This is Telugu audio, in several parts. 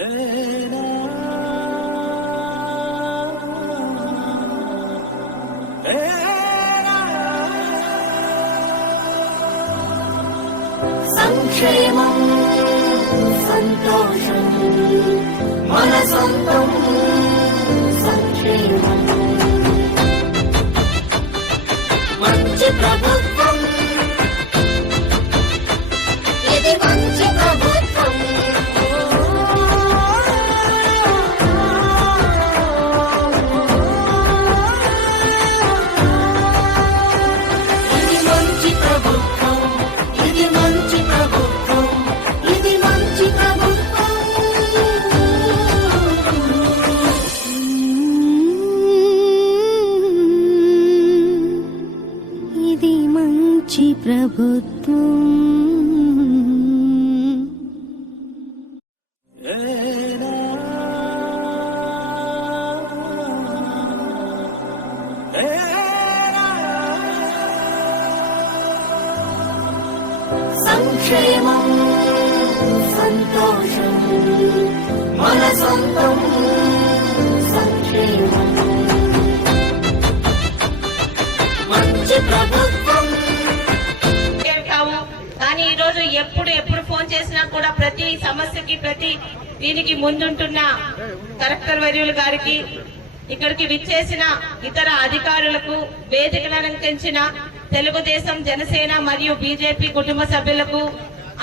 Yeah. ఇది మంచి ప్రభుత్వం. సంక్షేమం సంతోషం మన సొంతం సంక్షేమం. మంచి రోజు ఎప్పుడు ఎప్పుడు ఫోన్ చేసినా కూడా ప్రతి సమస్యకి ప్రతి దీనికి ముందుంటున్న కలెక్టర్ వర్యులు గారికి ఇక్కడికి విచ్చేసిన ఇతర అధికారులకు వేదికను అలంకరించిన తెలుగుదేశం జనసేన మరియు బీజేపీ కుటుంబ సభ్యులకు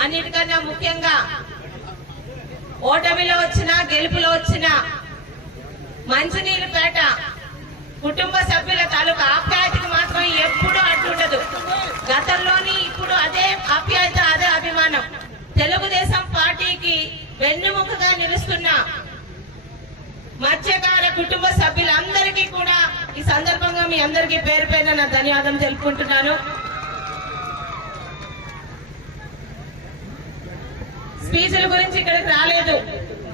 అన్నిటికన్నా ముఖ్యంగా ఓటమిలో వచ్చిన గెలుపులో వచ్చిన మంచినీరుపేట కుటుంబ సభ్యుల తాలూకా ఆప్యాయతకు మాత్రం ఎప్పుడు అడ్డుండదు గతంలోని ఇప్పుడు అదే ఆప్యాయత అదే అభిమానం. తెలుగుదేశం పార్టీకి వెన్నుముకగా నిలుస్తున్న మత్స్యకార కుటుంబ సభ్యులందరికీ కూడా ఈ సందర్భంగా మీ అందరికీ పేరు పైన నా ధన్యవాదం తెలుపుకుంటున్నాను. స్పీచ్ల గురించి ఇక్కడికి రాలేదు.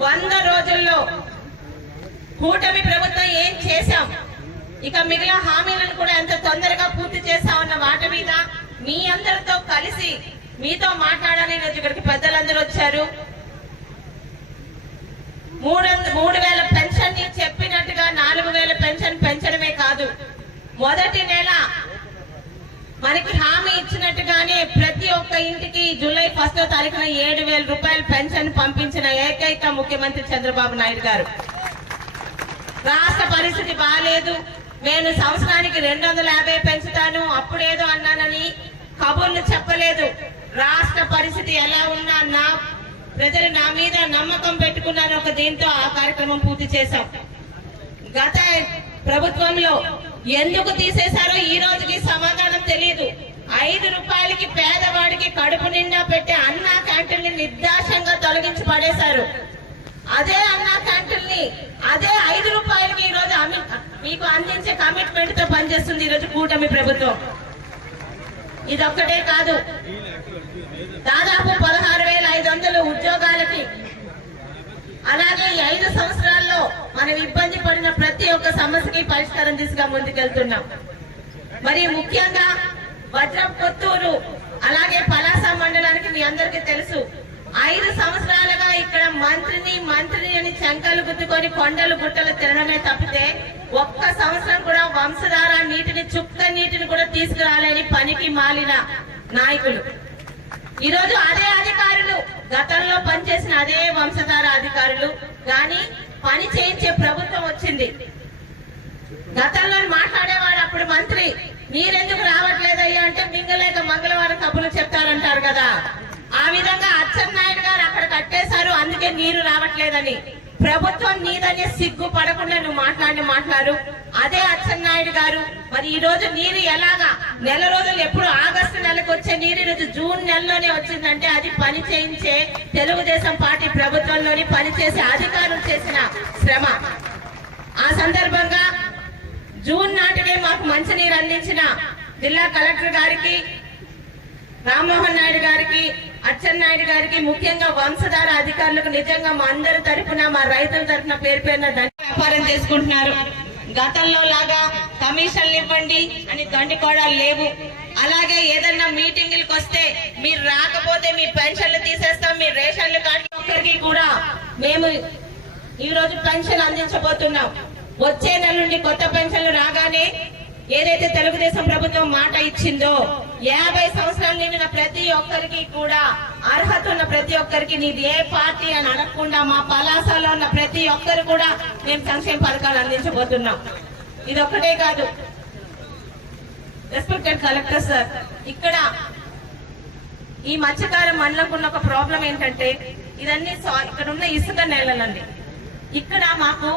వంద రోజుల్లో కూటమి ప్రభుత్వం ఏం చేశాం? ఇక మిగిలిన హామీలను కూడా ఎంత తొందరగా పూర్తి చేశామన్న మాట మీద మీ అందరితో కలిసి మీతో మాట్లాడాలని ఈరోజు ఇక్కడికి పెద్దలందరూ వచ్చారు. మూడు మూడు వేల పెన్షన్ చెప్పినట్టుగా నాలుగు వేల పెన్షన్ పెంచడమే కాదు. మొదటి నెల మనకి హామీ ఇచ్చినట్టుగానే ప్రతి ఒక్క ఇంటికి జూలై ఫస్ట్ తారీఖున ఏడు వేల రూపాయలు పెన్షన్ పంపించిన ఏకైక ముఖ్యమంత్రి చంద్రబాబు నాయుడు గారు. రాష్ట్ర పరిస్థితి బాగాలేదు నేను సంవత్సరానికి రెండు వందల యాభై పెంచుతాను. అప్పుడేదో అన్నానని కబుర్లు చెప్పలేదు. రాష్ట్ర పరిస్థితి ఎలా ఉన్నా నా ప్రజలు నా మీద నమ్మకం పెట్టుకున్నాను ఒక దీంతో ఆ కార్యక్రమం పూర్తి చేశాం. గత ప్రభుత్వంలో ఎందుకు తీసేశారో ఈ రోజుకి సమాధానం తెలియదు ఐదు రూపాయలకి పేదవాడికి కడుపు నిండా పెట్టే అన్నా క్యాంటీన్ని నిర్దాశంగా తొలగించి పడేశారు. అదే అన్నా క్యాంటీన్ని అదే ఐదు రూపాయలు మీకు అందించే కమిట్మెంట్తో పనిచేస్తుంది ఈరోజు కూటమి ప్రభుత్వం. ఇదొక్కటే కాదు. దాదాపు పదహారు వేల ఐదు వందల ఉద్యోగాలకి అలాగే ఈ ఐదు సంవత్సరాల్లో మనం ఇబ్బంది పడిన ప్రతి ఒక్క సమస్యకి పరిష్కారం దిశగా ముందుకెళ్తున్నాం. మరి ముఖ్యంగా వజ్రం కొత్తూరు అలాగే పలాస మండలానికి మీ అందరికీ తెలుసు. ఐదు సంవత్సరాలుగా ఇక్కడ మంత్రిని మంత్రిని అని శంకలు గుద్దుకొని కొండలు గుట్టలు తినడమే తప్పితే ఒక్క సంవత్సరం కూడా వంశధార నీటిని చుక్క నీటిని కూడా తీసుకురాలేని పనికి మాలిన నాయకులు. ఈరోజు అదే అధికారులు గతంలో పనిచేసిన అదే వంశధార అధికారులు కానీ పని చేయించే ప్రభుత్వం వచ్చింది. గతంలో మాట్లాడేవాడు అప్పుడు మంత్రి మీరెందుకు రావట్లేదయ్యా? అంటే మింగలేక మంగళవారం కబుర్లు చెప్తారంటారు కదా. ఆ విధంగా అచ్చెన్నాయుడు గారు అక్కడ కట్టేశారు. అందుకే నీరు రావట్లేదని. ప్రభుత్వం నీదనే సిగ్గు పడకుండా నువ్వు మాట్లాడి మాట్లాడు. అదే అచ్చెన్నాయుడు గారు. మరి ఈ రోజు నీరు ఎలాగా? నెల రోజులు ఎప్పుడు ఆగస్టు నెలకు వచ్చే నీరు రోజు జూన్ నెలలోనే వచ్చిందంటే అది పని చేయించే తెలుగుదేశం పార్టీ ప్రభుత్వంలోని పనిచేసే అధికారులు చేసిన శ్రమ. ఆ సందర్భంగా జూన్ నాటికే మాకు మంచినీరు అందించిన జిల్లా కలెక్టర్ గారికి రామ్మోహన్ నాయుడు గారికి అచ్చెన్నాయుడు గారికి ముఖ్యంగా వంశధార అధికారులకు నిజంగా మా అందరి తరపున మా రైతుల తరపున పేరు పేరున వ్యాపారం చేసుకుంటున్నారు. గతంలో లాగా కమిషన్లు ఇవ్వండి అని దండుకోవడాలు లేవు. అలాగే ఏదన్నా మీటింగులకు వస్తే మీరు రాకపోతే మీ పెన్షన్లు తీసేస్తాం మీ రేషన్లు కార్డు ఒక్కరికి కూడా మేము ఈ రోజు పెన్షన్ అందించబోతున్నాం. వచ్చే నెల నుండి కొత్త పెన్షన్లు రాగానే ఏదైతే తెలుగుదేశం ప్రభుత్వం మాట ఇచ్చిందో యాభై సంవత్సరాలు నిండిన ప్రతి ఒక్కరికి కూడా అర్హత ఉన్న ప్రతి ఒక్కరికి నీది ఏ పార్టీ అని అడగకుండా మా పలాసలో ఉన్న ప్రతి ఒక్కరు కూడా మేము సంక్షేమ పథకాలు అందించబోతున్నాం. ఇది ఒక్కటే కాదు. రెస్పెక్టెడ్ కలెక్టర్ సార్ ఇక్కడ ఈ మత్స్యకార మండలంకు ఉన్న ఒక ప్రాబ్లం ఏంటంటే ఇదన్నీ ఇక్కడ ఉన్న ఇసుక నేలలండి ఇక్కడ మాకు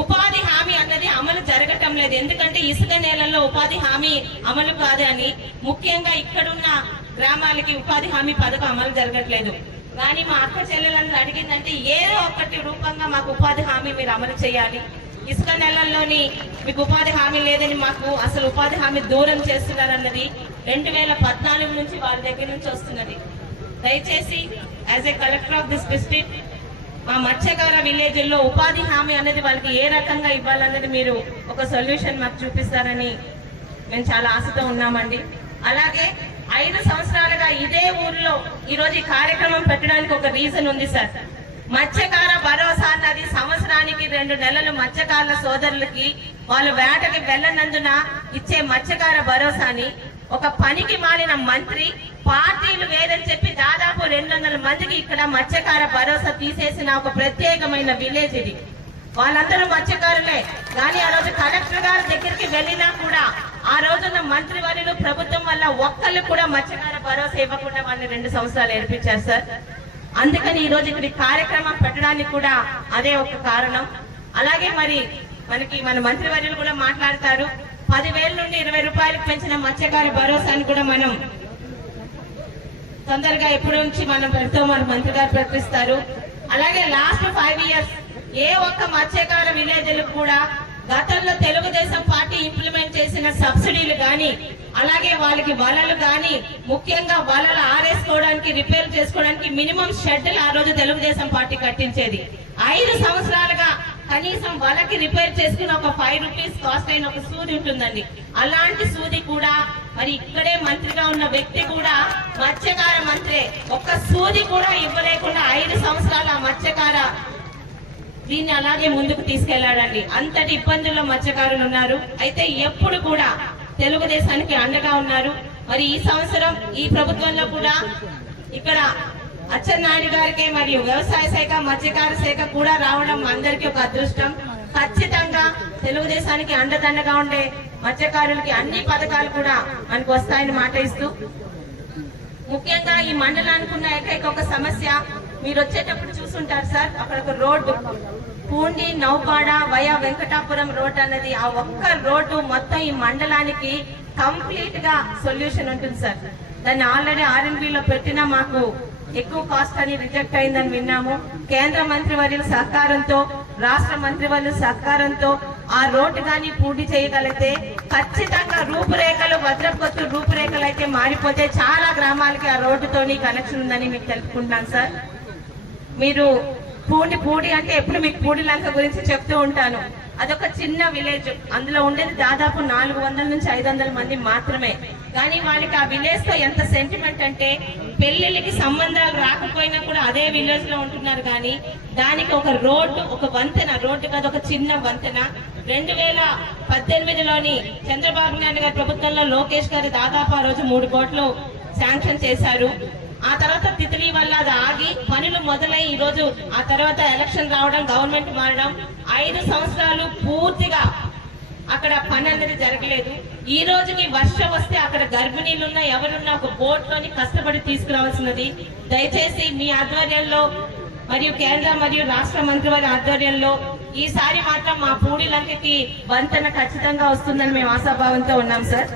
ఉపాధి హామీ అన్నది అమలు జరగటం లేదు. ఎందుకంటే ఇసుక నేలల్లో ఉపాధి హామీ అమలు కాదని ముఖ్యంగా ఇక్కడున్న గ్రామాలకి ఉపాధి హామీ పథకం అమలు జరగట్లేదు. కానీ మా అక్క చెల్లెలందరూ అడిగిందంటే ఏదో ఒకటి రూపంగా మాకు ఉపాధి హామీ మీరు అమలు చేయాలి. ఇసుక నెలల్లోని మీకు ఉపాధి హామీ లేదని మాకు అసలు ఉపాధి హామీ దూరం చేస్తున్నారన్నది రెండు వేల పద్నాలుగు నుంచి వారి దగ్గర నుంచి వస్తున్నది. దయచేసి as a collector of this district మా మత్స్యకార విలేజ్లో ఉపాధి హామీ అనేది వాళ్ళకి ఏ రకంగా ఇవ్వాలన్నది మీరు ఒక సొల్యూషన్ మాకు చూపిస్తారని మేము చాలా ఆశతో ఉన్నామండి. అలాగే ఐదు సంవత్సరాలుగా ఇదే ఊర్లో ఈ రోజు ఈ కార్యక్రమం పెట్టడానికి ఒక రీజన్ ఉంది సార్. మత్స్యకార భరోసా అన్నది సంవత్సరానికి రెండు నెలలు మత్స్యకారుల సోదరులకి వాళ్ళు వేటకి వెళ్ళనందున ఇచ్చే మత్స్యకార భరోసాని ఒక పనికి మారిన మంత్రి పార్టీలు వేరని చెప్పి దాదాపు రెండు వందల మందికి ఇక్కడ మత్స్యకార భరోసా తీసేసిన ఒక ప్రత్యేకమైన విలేజ్ ఇది. వాళ్ళందరూ మత్స్యకారులే. కానీ ఆ రోజు కలెక్టర్ గారి దగ్గరికి వెళ్ళినా కూడా ఆ రోజున మంత్రి వర్యులు ప్రభుత్వం వల్ల ఒక్కళ్ళు కూడా మత్స్యకార భరోసా ఇవ్వకుండా వాళ్ళని రెండు సంవత్సరాలు ఏర్పించారు సార్. అందుకని ఈ రోజు ఇక్కడ కార్యక్రమం పెట్టడానికి కూడా అదే ఒక కారణం. అలాగే మరి మనకి మన మంత్రి వర్యులు కూడా మాట్లాడతారు. పదివేల నుండి ఇరవై రూపాయలకు పెంచిన మత్స్యకార భరోసాని కూడా మనం తొందరగా ఎప్పటి నుంచి మనం పెడతాం మన మంత్రి గారు ప్రకటిస్తారు. అలాగే లాస్ట్ ఫైవ్ ఇయర్స్ ఏ ఒక్క మత్స్యకార విలేజ్లు కూడా గతంలో తెలుగుదేశం పార్టీ ఇంప్లిమెంట్ చేసిన సబ్సిడీలు గాని అలాగే వాళ్ళకి వలలు గాని ముఖ్యంగా వలలు ఆరేసుకోవడానికి రిపేర్ చేసుకోవడానికి మినిమం షెడ్లు ఆ రోజు తెలుగుదేశం పార్టీ కట్టించేది. ఐదు సంవత్సరాలుగా కనీసం వాళ్ళకి రిపేర్ చేసుకుని ఒక ఫైవ్ రూపీస్ కాస్ట్ అయిన ఒక సూది ఉంటుందండి. అలాంటి సూది కూడా మరి ఇక్కడే మంత్రిగా ఉన్న వ్యక్తి కూడా మత్స్యకార మంత్రి. ఒక్క సూది కూడా ఇవ్వలేకుండా ఐదు సంవత్సరాల మత్స్యకార దీన్ని అలాగే ముందుకు తీసుకెళ్ళాడండి. అంతటి ఇబ్బందుల్లో మత్స్యకారులు ఉన్నారు. అయితే ఎప్పుడు కూడా తెలుగుదేశానికి అండగా ఉన్నారు. మరి ఈ సంవత్సరం ఈ ప్రభుత్వంలో కూడా ఇక్కడ అచ్చెన్నాయుడు గారికి మరియు వ్యవసాయ శాఖ మత్స్యకార శాఖ కూడా రావడం అందరికీ ఒక అదృష్టం. ఖచ్చితంగా తెలుగుదేశానికి అండదండగా ఉండే మత్స్యకారులకి అన్ని పథకాలు కూడా మనకు వస్తాయని మాట ఇస్తూ ముఖ్యంగా ఈ మండలానికి ఉన్న ఏకైక ఒక సమస్య మీరు వచ్చేటప్పుడు చూసుంటారు సార్ అక్కడ ఒక road. Pundi Naupada via Venkatapuram road అన్నది ఆ ఒక్క రోడ్డు మొత్తం ఈ మండలానికి కంప్లీట్గా సొల్యూషన్ ఉంటుంది సార్. దాన్ని ఆల్రెడీ ఆర్ఎన్బి లో పెట్టినా మాకు ఎక్కువ కాస్ట్ అని రిజెక్ట్ అయిందని విన్నాము. కేంద్ర మంత్రి వర్యుల సహకారంతో రాష్ట్ర మంత్రి వర్యుల సహకారంతో ఆ రోడ్డు కానీ పూర్తి చేయగలిగితే ఖచ్చితంగా రూపురేఖలు భద్రపత్తు రూపురేఖలు అయితే మారిపోతే చాలా గ్రామాలకి ఆ రోడ్డుతోని కనెక్షన్ ఉందని మీకు తెలుపుకుంటున్నాను సార్ మీరు పూడి పూడి అంటే ఎప్పుడు మీకు పూడి లంక గురించి చెప్తూ ఉంటాను. అదొక చిన్న విలేజ్ అందులో ఉండేది దాదాపు నాలుగు వందల నుంచి ఐదు వందల మంది మాత్రమే. కానీ వాళ్ళకి ఆ విలేజ్తో ఎంత సెంటిమెంట్ అంటే పెళ్ళిళ్ళకి సంబంధాలు రాకపోయినా కూడా అదే విలేజ్లో ఉంటున్నారు కానీ దానికి ఒక రోడ్డు ఒక వంతెన రోడ్డు కాదు ఒక చిన్న వంతెన. రెండు వేల పద్దెనిమిదిలోని చంద్రబాబు నాయుడు గారి ప్రభుత్వంలో లోకేష్ గారు దాదాపు ఆ రోజు మూడు కోట్లు శాంక్షన్ చేశారు. ఆ తర్వాత తితిలి వల్ల అది ఆగి పనులు మొదలై ఈ రోజు ఆ తర్వాత ఎలక్షన్ రావడం గవర్నమెంట్ మారడం. ఐదు సంవత్సరాలు పూర్తిగా అక్కడ పని అనేది జరగలేదు. ఈ రోజుకి వర్షం వస్తే అక్కడ గర్భిణీలున్నా ఎవరున్నా ఒక బోట్లోని కష్టపడి తీసుకురావాల్సినది. దయచేసి మీ ఆధ్వర్యంలో మరియు కేంద్ర మరియు రాష్ట్ర మంత్రి వారి ఆధ్వర్యంలో ఈసారి మాత్రం మా పూడిలంకకి వంతెన ఖచ్చితంగా వస్తుందని మేము ఆశాభావంతో ఉన్నాం సార్.